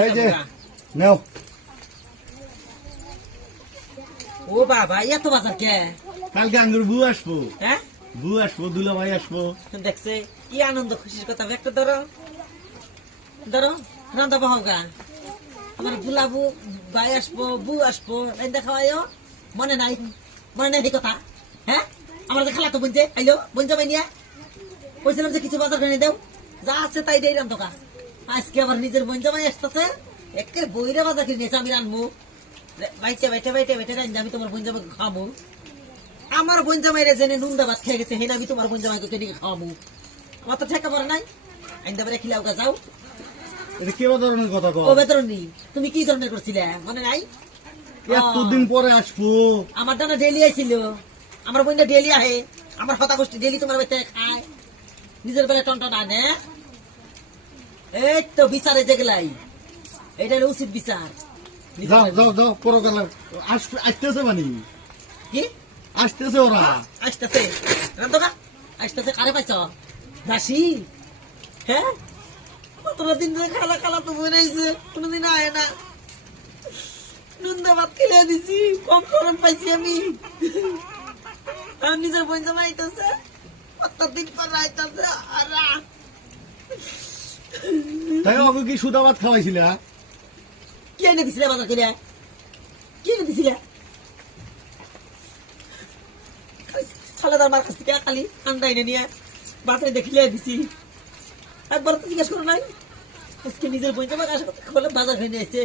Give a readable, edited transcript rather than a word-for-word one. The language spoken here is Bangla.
এই যে নাও। ও বাবা এত বাজার কে? কালকে আঙ্গুর বউ আসবো, হ্যাঁ বউ আসবো, দুলা ভাই আসবো। দেখছে কি আনন্দ খুশির কথা ব্যক্ত ধরো ধরো রান্না বাহগা আমার বুলাবু ভাই আসবো বউ আসবো রান্না খাওয়াইও মনে নাই এই কথা হ্যাঁ আমার যে খালা তো বুঝছে আইলো বুঝছে ভাই নিয়ে কইছিলাম যে কিছু বাজার কিনে দেও যা আছে তাই দেই রান দোকান আজকে আবার নিজের বোন জামাই আসতেছে একের বইরা বাজার কিনে নিয়েছে আমি রানবো বাইটে বাইটে বাইটে বাইটে রান আমি তোমার বোন জামাইকে খাবো আমার বোন জামাইরে জেনে নুনদা ভাত খেয়ে গেছে হেন আমি তোমার বোন জামাইকে কেটে খাবো আমার তো ঠেকা পড়ে নাই আইন্দা বারে খিলাও গা যাও এটা কেবা ধরনের কথা কও? ও বেতরনি তুমি কি ধরনের করছিলে মনে নাই এতদিন পরে আসবো। আমার দানা ডেলি আইছিল আমার বোনটা ডেলি আহে আমার হতা গোষ্ঠী ডেলি তোমার বাড়িতে খায় নিজের বেলা টনটন আনে এই তো বিচারে যেগুলাই এটা হলো উচিত বিচার যাও যাও যাও পরো কালার আসতেছে মানে কি আসতেছে ওরা। আসতেছে রান্তকা আসতেছে কারে পাইছ দাসি হ্যাঁ কতটা দিন ধরে খালা খালা তো বই নাইছে কোনোদিন আয় না নুন্দা ভাত খেলে দিছি কম খরচ পাইছি আমি আর নিজের বোন জামাই আইতাছে কতদিন পর আইতাছে আর তাই ওকে কি সুদা ভাত খাওয়াইছিলা? কি এনে দিছিলে বাজার করে কি এনে দিছিলে খালেদার মার কাছ থেকে খালি আন্ডা এনে নিয়ে বাজারে দেখিলে দিছি একবার তো জিজ্ঞেস করো নাই আজকে নিজের বোন জামাই আসে বলে বাজার খেয়ে নিয়ে আসছে